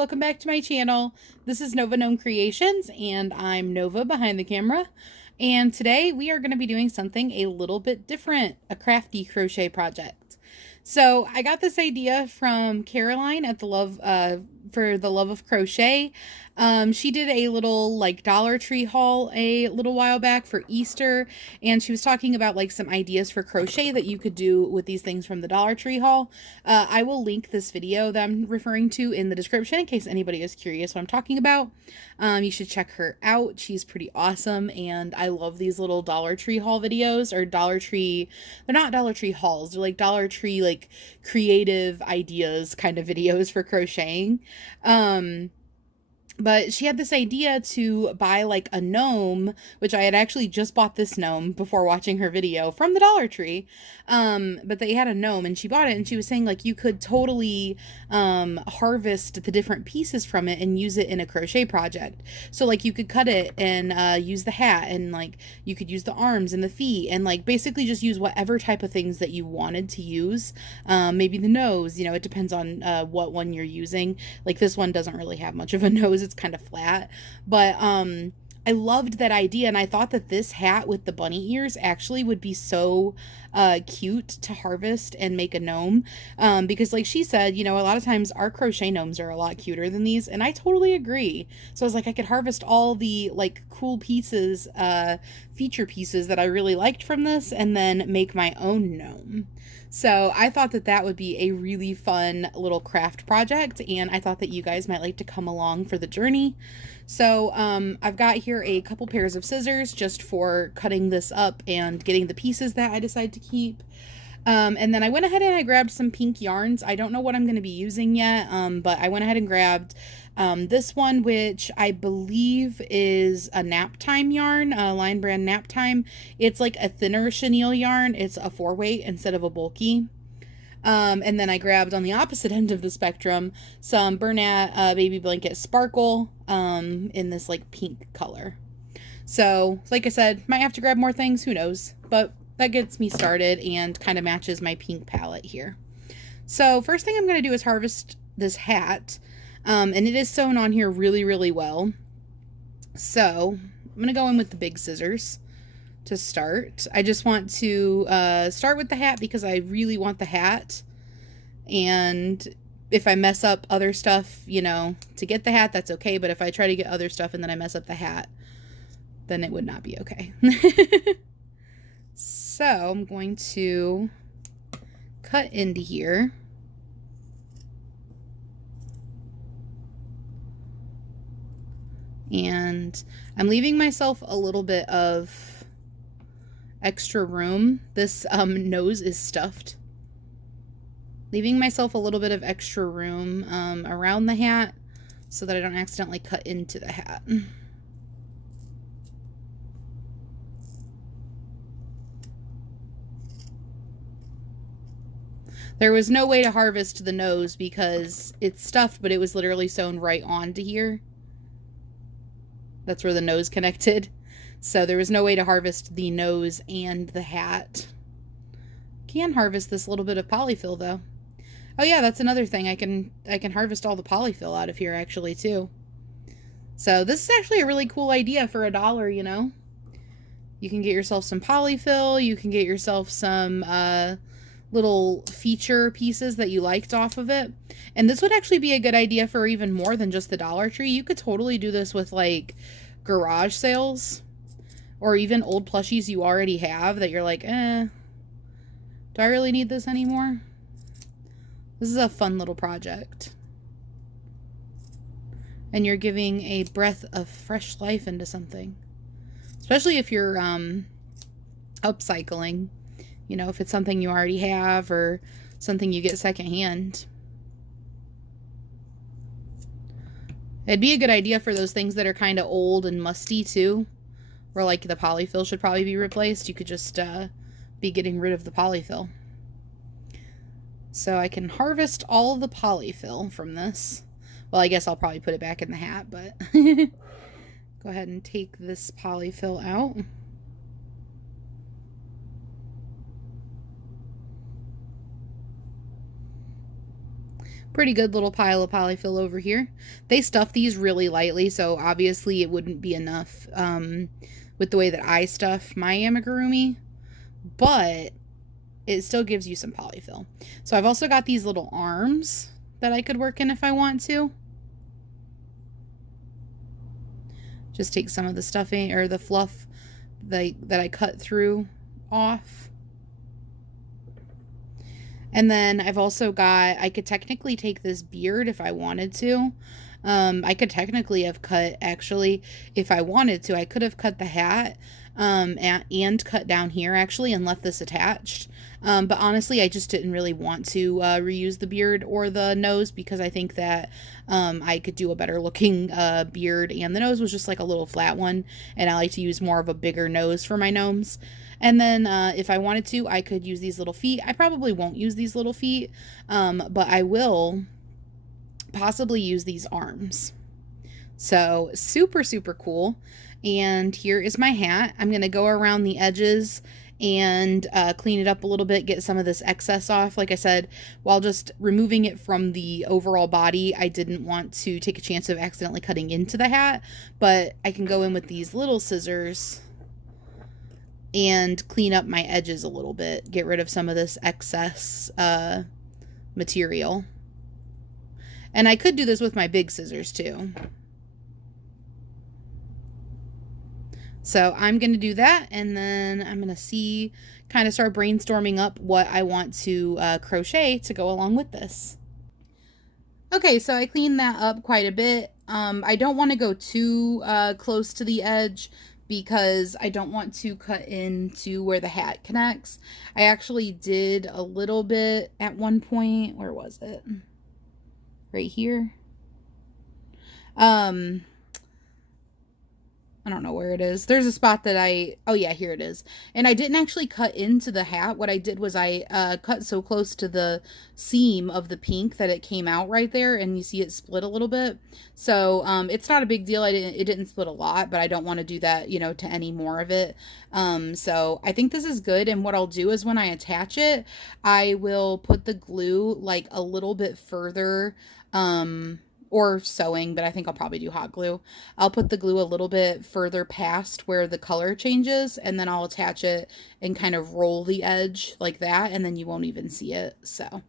welcome back to my channel. This is Nova Gnome Creations, and I'm Nova behind the camera. And today we are going to be doing something a little bit different, a crafty crochet project. So I got this idea from Caroline at for the Love of Crochet. She did a little like Dollar Tree haul a little while back for Easter, and she was talking about like some ideas for crochet that you could do with these things from the Dollar Tree haul. I will link this video that I'm referring to in the description in case anybody is curious what I'm talking about. You should check her out. She's pretty awesome, and I love these little Dollar Tree haul videos, or Dollar Tree, they're not Dollar Tree hauls, they're like Dollar Tree like creative ideas kind of videos for crocheting. But she had this idea to buy like a gnome, which I had actually just bought this gnome before watching her video from the Dollar Tree. But they had a gnome and she bought it, and she was saying like you could totally harvest the different pieces from it and use it in a crochet project. So like you could cut it and use the hat, and like you could use the arms and the feet, and like basically just use whatever type of things that you wanted to use. Maybe the nose, you know, it depends on what one you're using. Like this one doesn't really have much of a nose. It's kind of flat, but I loved that idea, and I thought that this hat with the bunny ears actually would be so cute to harvest and make a gnome, because like she said, you know, a lot of times our crochet gnomes are a lot cuter than these, and I totally agree. So I was like, I could harvest all the like cool pieces, feature pieces that I really liked from this, and then make my own gnome. So I thought that that would be a really fun little craft project, and I thought that you guys might like to come along for the journey. So I've got here a couple pairs of scissors just for cutting this up and getting the pieces that I decide to keep. And then I went ahead and I grabbed some pink yarns. I don't know what I'm going to be using yet, but I went ahead and grabbed this one, which I believe is a nap time yarn, Line Brand Nap Time. It's like a thinner chenille yarn. It's a 4-weight instead of a bulky. And then I grabbed on the opposite end of the spectrum some Bernat Baby Blanket Sparkle in this like pink color. So like I said, might have to grab more things, who knows, but that gets me started and kind of matches my pink palette here. So first thing I'm going to do is harvest this hat, and it is sewn on here really, really well. So I'm going to go in with the big scissors to start. I just want to start with the hat because I really want the hat, and if I mess up other stuff, you know, to get the hat, that's okay, but if I try to get other stuff and then I mess up the hat, then it would not be okay. So I'm going to cut into here. And I'm leaving myself a little bit of extra room. This nose is stuffed. Leaving myself a little bit of extra room around the hat so that I don't accidentally cut into the hat. There was no way to harvest the nose because it's stuffed, but it was literally sewn right onto here. That's where the nose connected. So there was no way to harvest the nose and the hat. Can harvest this little bit of polyfill though. Oh yeah, that's another thing. I can harvest all the polyfill out of here actually too. So this is actually a really cool idea for $1, you know. You can get yourself some polyfill, you can get yourself some little feature pieces that you liked off of it. And this would actually be a good idea for even more than just the Dollar Tree. You could totally do this with like garage sales, or even old plushies you already have that you're like, do I really need this anymore? This is a fun little project. And you're giving a breath of fresh life into something. Especially if you're upcycling. You know, if it's something you already have or something you get secondhand. It'd be a good idea for those things that are kind of old and musty too. Where like the polyfill should probably be replaced. You could just be getting rid of the polyfill. So I can harvest all the polyfill from this. Well, I guess I'll probably put it back in the hat, but go ahead and take this polyfill out. Pretty good little pile of polyfill over here. They stuff these really lightly, so obviously it wouldn't be enough with the way that I stuff my amigurumi, but it still gives you some polyfill. So I've also got these little arms that I could work in if I want to. Just take some of the stuffing or the fluff that I cut through off. And then I've also got, I could technically take this beard if I wanted to. I could technically have cut, actually, if I wanted to, I could have cut the hat and cut down here actually and left this attached. But honestly, I just didn't really want to reuse the beard or the nose because I think that I could do a better looking beard, and the nose was just like a little flat one, and I like to use more of a bigger nose for my gnomes. And then if I wanted to, I could use these little feet. I probably won't use these little feet, but I will possibly use these arms. So super, super cool. And here is my hat. I'm going to go around the edges and clean it up a little bit, get some of this excess off. Like I said, while just removing it from the overall body, I didn't want to take a chance of accidentally cutting into the hat, but I can go in with these little scissors and clean up my edges a little bit, get rid of some of this excess material. And I could do this with my big scissors too. So I'm going to do that, and then I'm going to kind of start brainstorming up what I want to crochet to go along with this. Okay, so I cleaned that up quite a bit. I don't want to go too close to the edge because I don't want to cut into where the hat connects. I actually did a little bit at one point. Where was it? Right here. I don't know where it is. There's a spot that oh yeah, here it is. And I didn't actually cut into the hat. What I did was I cut so close to the seam of the pink that it came out right there, and you see it split a little bit. So it's not a big deal. It didn't split a lot, but I don't want to do that, you know, to any more of it. So I think this is good, and what I'll do is when I attach it, I will put the glue like a little bit further, or sewing, but I think I'll probably do hot glue. I'll put the glue a little bit further past where the color changes, and then I'll attach it and kind of roll the edge like that, and then you won't even see it. So,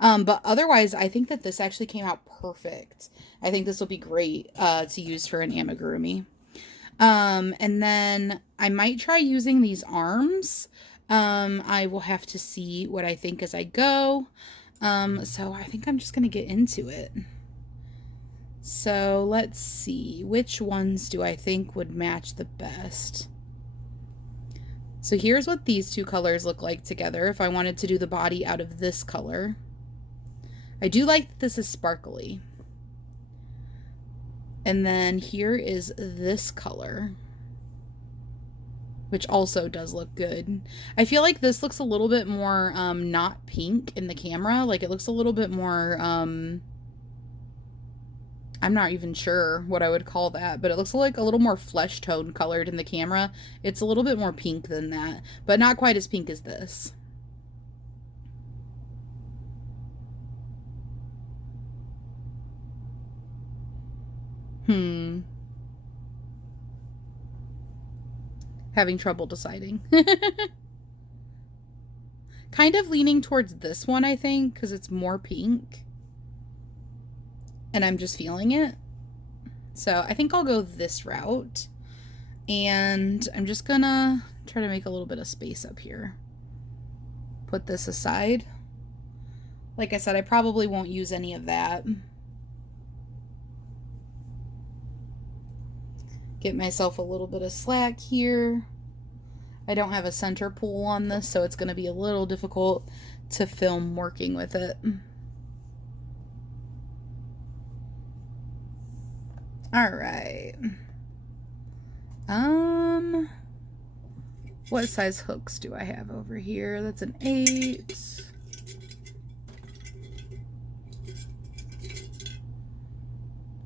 but otherwise, I think that this actually came out perfect. I think this will be great to use for an amigurumi. And then I might try using these arms. I will have to see what I think as I go. So I think I'm just going to get into it. So let's see, which ones do I think would match the best? So here's what these two colors look like together if I wanted to do the body out of this color. I do like that this is sparkly. And then here is this color, which also does look good. I feel like this looks a little bit more not pink in the camera. Like it looks a little bit more I'm not even sure what I would call that, but it looks like a little more flesh tone colored in the camera. It's a little bit more pink than that, but not quite as pink as this. Having trouble deciding. Kind of leaning towards this one, I think, because it's more pink. And I'm just feeling it. So I think I'll go this route. And I'm just gonna try to make a little bit of space up here. Put this aside. Like I said, I probably won't use any of that. Get myself a little bit of slack here. I don't have a center pull on this, so it's gonna be a little difficult to film working with it. All right. What size hooks do I have over here? That's an 8.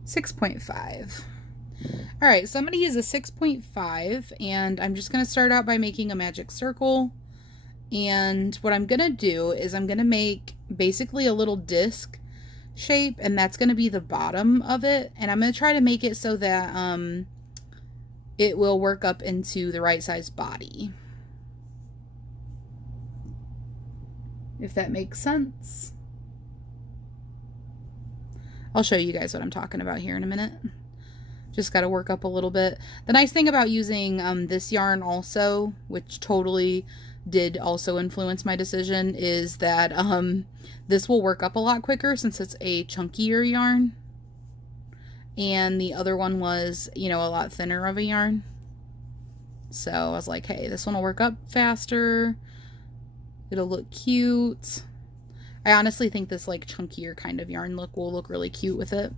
6.5. All right, so I'm going to use a 6.5, and I'm just going to start out by making a magic circle. And what I'm going to do is I'm going to make basically a little disc shape, and that's going to be the bottom of it. And I'm going to try to make it so that it will work up into the right size body. If that makes sense. I'll show you guys what I'm talking about here in a minute. Just got to work up a little bit. The nice thing about using this yarn also, which totally did also influence my decision, is that this will work up a lot quicker since it's a chunkier yarn. And the other one was, you know, a lot thinner of a yarn. So I was like, hey, this one will work up faster. It'll look cute. I honestly think this like chunkier kind of yarn look will look really cute with it.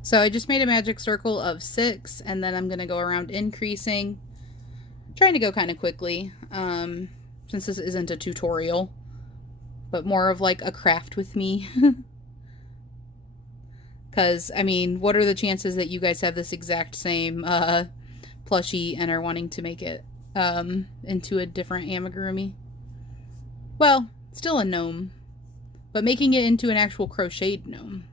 So I just made a magic circle of 6, and then I'm going to go around increasing. I'm trying to go kind of quickly, since this isn't a tutorial, but more of like a craft with me. Because, I mean, what are the chances that you guys have this exact same plushie and are wanting to make it into a different amigurumi? Well, still a gnome, but making it into an actual crocheted gnome.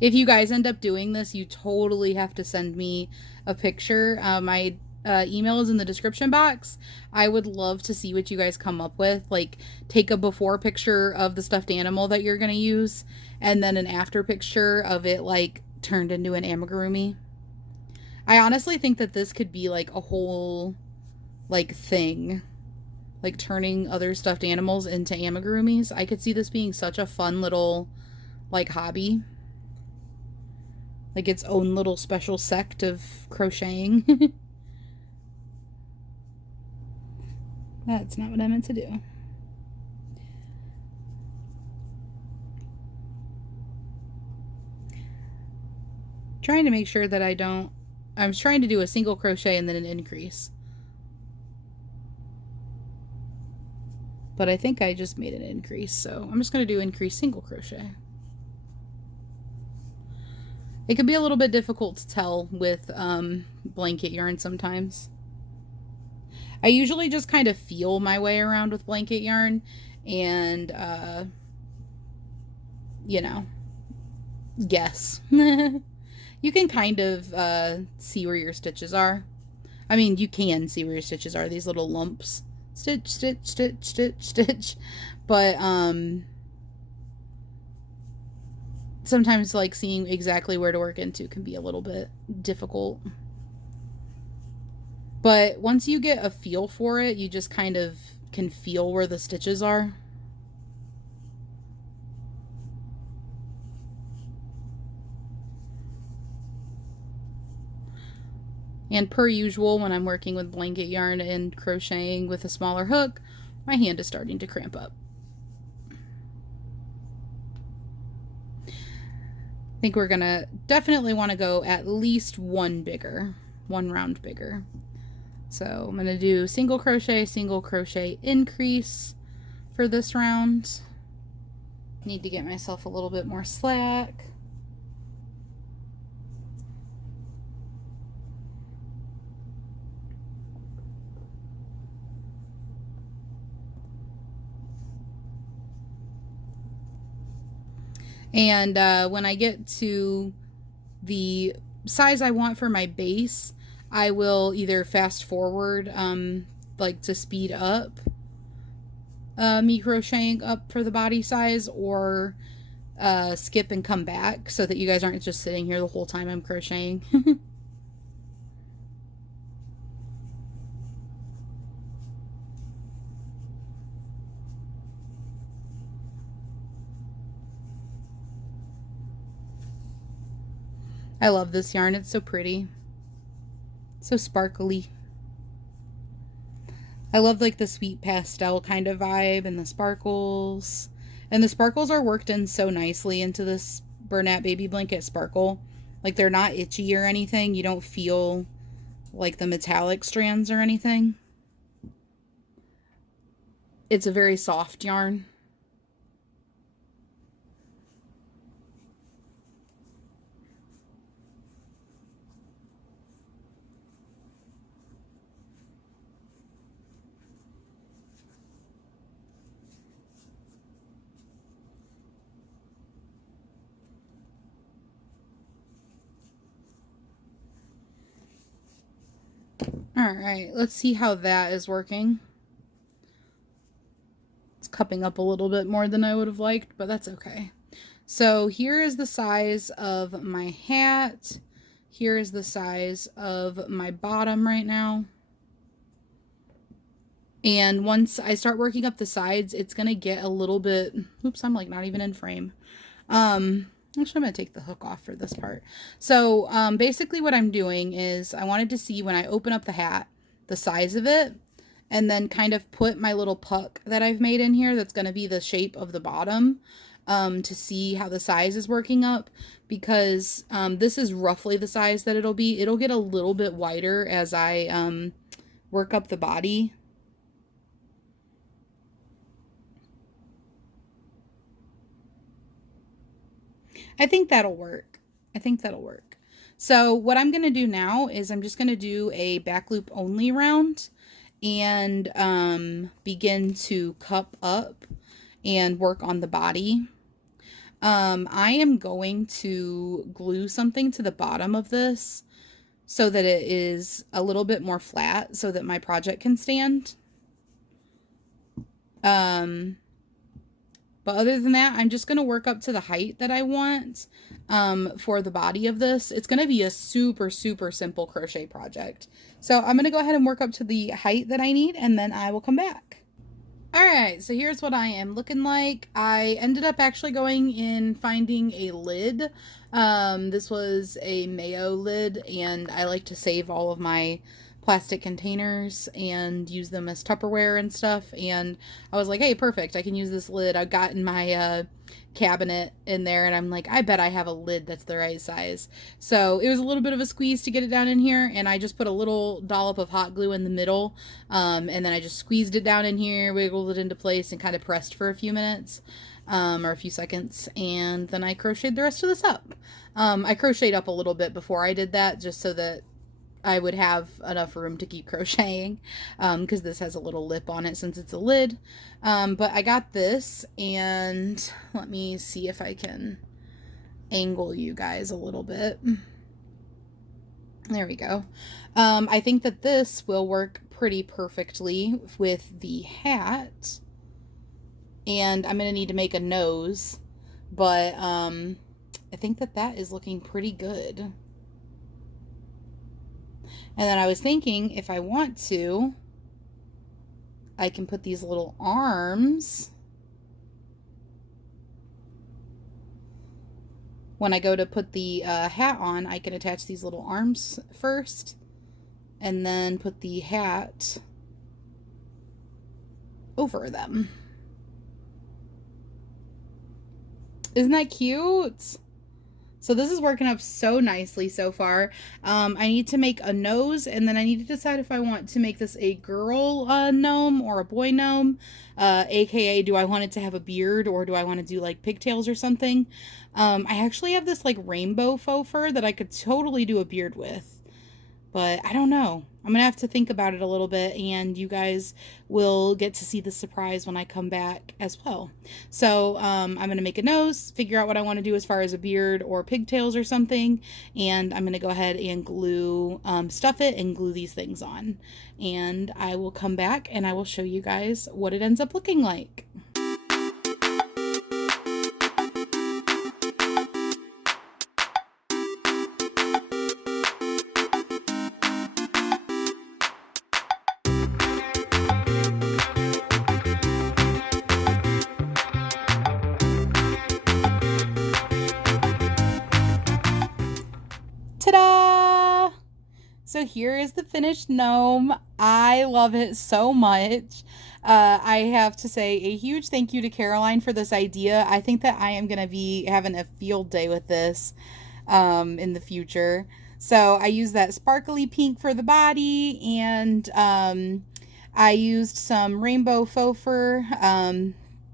If you guys end up doing this, you totally have to send me a picture. My email is in the description box. I would love to see what you guys come up with. Like, take a before picture of the stuffed animal that you're going to use, and then an after picture of it, like, turned into an amigurumi. I honestly think that this could be, like, a whole, like, thing. Like, turning other stuffed animals into amigurumis. I could see this being such a fun little, like, hobby. Like its own little special sect of crocheting. That's not what I meant to do. Trying to make sure that I'm trying to do a single crochet and then an increase. But I think I just made an increase, so I'm just going to do increase single crochet. It can be a little bit difficult to tell with blanket yarn sometimes. I usually just kind of feel my way around with blanket yarn and, you know, guess. You can kind of see where your stitches are. I mean, you can see where your stitches are, these little lumps. Stitch, stitch, stitch, stitch, stitch. But, sometimes like seeing exactly where to work into can be a little bit difficult. But once you get a feel for it, you just kind of can feel where the stitches are. And per usual, when I'm working with blanket yarn and crocheting with a smaller hook, my hand is starting to cramp up. I think we're gonna definitely want to go at least one round bigger. So I'm gonna do single crochet increase for this round. Need to get myself a little bit more slack. And when I get to the size I want for my base, I will either fast forward, like to speed up me crocheting up for the body size, or skip and come back so that you guys aren't just sitting here the whole time I'm crocheting. I love this yarn. It's so pretty. So sparkly. I love like the sweet pastel kind of vibe and the sparkles. And the sparkles are worked in so nicely into this Bernat Baby Blanket sparkle. Like they're not itchy or anything. You don't feel like the metallic strands or anything. It's a very soft yarn. All right, let's see how that is working. It's cupping up a little bit more than I would have liked, but that's okay. So here is the size of my hat. Here is the size of my bottom right now. And once I start working up the sides, it's going to get a little bit, oops, I'm like not even in frame. Actually, I'm going to take the hook off for this part. So basically what I'm doing is I wanted to see when I open up the hat, the size of it, and then kind of put my little puck that I've made in here that's going to be the shape of the bottom to see how the size is working up, because this is roughly the size that it'll be. It'll get a little bit wider as I work up the body. I think that'll work. I think that'll work. So what I'm going to do now is I'm just going to do a back loop only round and begin to cup up and work on the body. I am going to glue something to the bottom of this so that it is a little bit more flat so that my project can stand. But other than that, I'm just going to work up to the height that I want for the body of this. It's going to be a super, super simple crochet project. So I'm going to go ahead and work up to the height that I need, and then I will come back. All right, so here's what I am looking like. I ended up actually going in finding a lid. This was a mayo lid, and I like to save all of my plastic containers and use them as Tupperware and stuff. And I was like, hey, perfect, I can use this lid. I got in my cabinet in there, and I'm like, I bet I have a lid that's the right size. So it was a little bit of a squeeze to get it down in here, and I just put a little dollop of hot glue in the middle, and then I just squeezed it down in here, wiggled it into place, and kind of pressed for a few minutes or a few seconds, and then I crocheted the rest of this up. I crocheted up a little bit before I did that, just so that I would have enough room to keep crocheting, because this has a little lip on it since it's a lid. But I got this, and let me see if I can angle you guys a little bit. There we go. I think that this will work pretty perfectly with the hat, and I'm going to need to make a nose, but I think that that is looking pretty good. And then I was thinking, if I want to, I can put these little arms when I go to put the hat on. I can attach these little arms first and then put the hat over them. Isn't that cute? So this is working up so nicely so far. I need to make a nose, and then I need to decide if I want to make this a girl gnome or a boy gnome, aka do I want it to have a beard, or do I want to do like pigtails or something. I actually have this like rainbow faux fur that I could totally do a beard with, but I don't know. I'm gonna have to think about it a little bit, and you guys will get to see the surprise when I come back as well. So I'm gonna make a nose, figure out what I want to do as far as a beard or pigtails or something, and I'm gonna go ahead and glue, stuff it and glue these things on. And I will come back and I will show you guys what it ends up looking like. Ta-da! So here is the finished gnome. I love it so much. I have to say a huge thank you to Caroline for this idea. I think that I am going to be having a field day with this in the future. So I used that sparkly pink for the body, and I used some rainbow faux fur,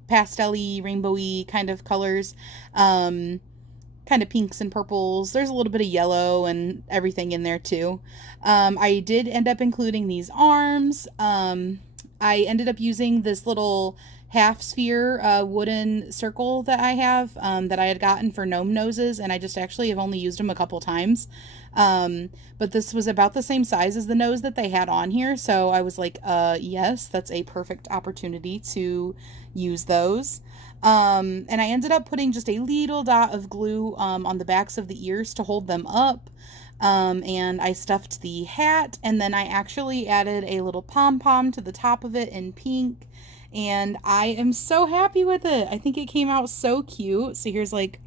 pastel-y, rainbowy kind of colors, kind of pinks and purples. There's a little bit of yellow and everything in there too. I did end up including these arms. I ended up using this little half sphere wooden circle that I have, that I had gotten for gnome noses, and I just actually have only used them a couple times. But this was about the same size as the nose that they had on here, so I was like, yes, that's a perfect opportunity to use those. And I ended up putting just a little dot of glue on the backs of the ears to hold them up. And I stuffed the hat, and then I actually added a little pom-pom to the top of it in pink, and I am so happy with it. I think it came out so cute. So here's like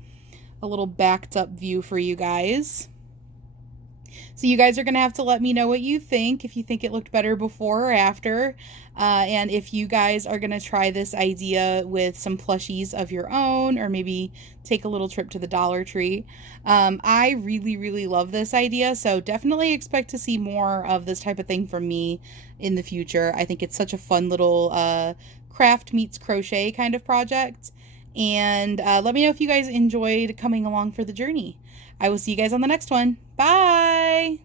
a little backed up view for you guys. So you guys are going to have to let me know what you think, if you think it looked better before or after, and if you guys are going to try this idea with some plushies of your own, or maybe take a little trip to the Dollar Tree. I really, really love this idea, so definitely expect to see more of this type of thing from me in the future. I think it's such a fun little craft meets crochet kind of project, and let me know if you guys enjoyed coming along for the journey. I will see you guys on the next one. Bye!